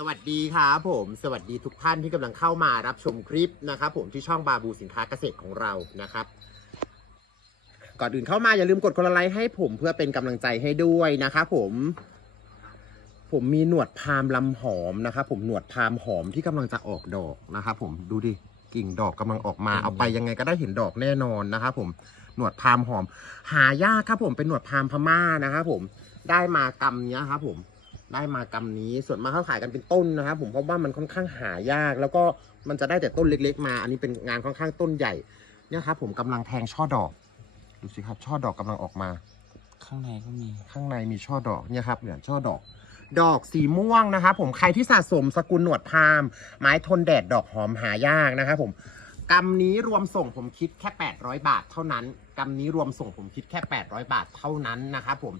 สวัสดีครับผม สวัสดีทุกท่านที่กำลังเข้ามารับชมคลิปนะครับผมที่ช่องบาบูสินค้าเกษตรของเรานะครับ ก่อนอื่นเข้ามาอย่าลืมกดคนละไลค์ให้ผมเพื่อเป็นกำลังใจให้ด้วยนะครับผม ผมมีหนวดพาล์มลำหอมนะครับผมหนวดพาล์มหอมที่กำลังจะออกดอกนะครับผมดูดิกิ่งดอกกำลังออกมาเอาไปยังไงก็ได้เห็นดอกแน่นอนนะครับผมหนวดพาล์มหอม หายากครับผมเป็นหนวดพาล์มพม่านะครับผมได้มากำเนี้ยครับผม ได้มากำนี้ ส่วนมากเขาขายกันเป็นต้นนะครับผมเพราะว่ามันค่อนข้างหายาก แล้วก็มันจะได้แต่ต้นเล็ก ๆ มา อันนี้เป็นงานค่อนข้างต้นใหญ่เนี่ยครับผมกำลังแทงช่อดอก ดูสิครับ ช่อดอกกำลังออกมา ข้างในก็มีข้างในมีช่อดอกเนี่ยครับเนี่ยช่อดอก ดอกสีม่วงนะครับผมใครที่สะสมสกุลหนวดพาล์มไม้ทนแดดดอกหอมหายากนะครับผมกำนี้รวมส่งผมคิดแค่ 800 บาทเท่านั้นกำนี้รวมส่งผมคิดแค่ 800 บาทเท่านั้นนะครับผม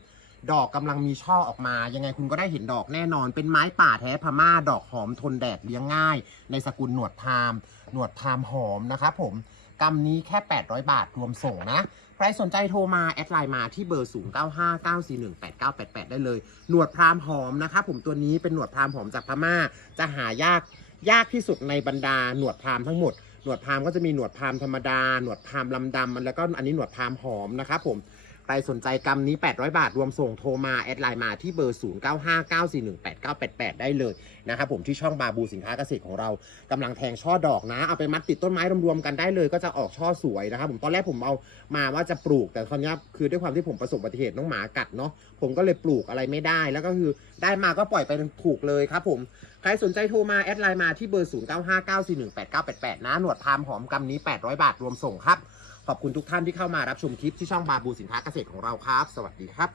ดอกกำลังมีช่อออกมา ยังไงคุณก็ได้เห็นดอกแน่นอน เป็นไม้ป่าแท้พม่า ดอกหอมทนแดดเลี้ยงง่าย ในสกุลหนวดพาล์มหนวดพาล์มหอมนะครับผมกำนี้แค่ 800 บาทรวมส่งนะ ใครสนใจโทรมา แอดไลน์มาที่เบอร์ 0959418988 ได้เลย หนวดพรามหอมนะครับผมตัวนี้เป็นหนวดพรามหอมจากพม่า จะหายากยากที่สุดในบรรดาหนวดพรามทั้งหมด หนวดพรามก็จะมีหนวดพรามธรรมดา หนวดพรามลำดำแล้วก็อันนี้หนวดพรามหอมนะครับผม ใครสนใจกรรมนี้ 800 บาท รวมส่งโทรมา แอดไลน์มาที่เบอร์ 0959418988 ได้เลยนะครับผมที่ช่องบาบูสินค้าเกษตรของเรากำลังแทงช่อดอกนะ เอาไปมัดติดต้นไม้รวมๆกันได้เลย ก็จะออกช่อสวยนะครับผมตอนแรกผมเอามาว่าจะปลูกแต่คราวนี้คือด้วยความที่ผมประสบอุบัติเหตุน้องหมากัดเนาะผมก็เลยปลูกอะไรไม่ได้ แล้วก็คือได้มาก็ปล่อยไปถูกเลยครับผมใครสนใจโทรมาแอดไลน์มาที่เบอร์ 0959418988 นะหนวดพามหอมกำนี้ 800 บาทรวมส่งครับ ขอบคุณทุกท่านที่เข้ามารับชมคลิปที่ช่องบาบูสินค้าเกษตรของเราครับ สวัสดีครับ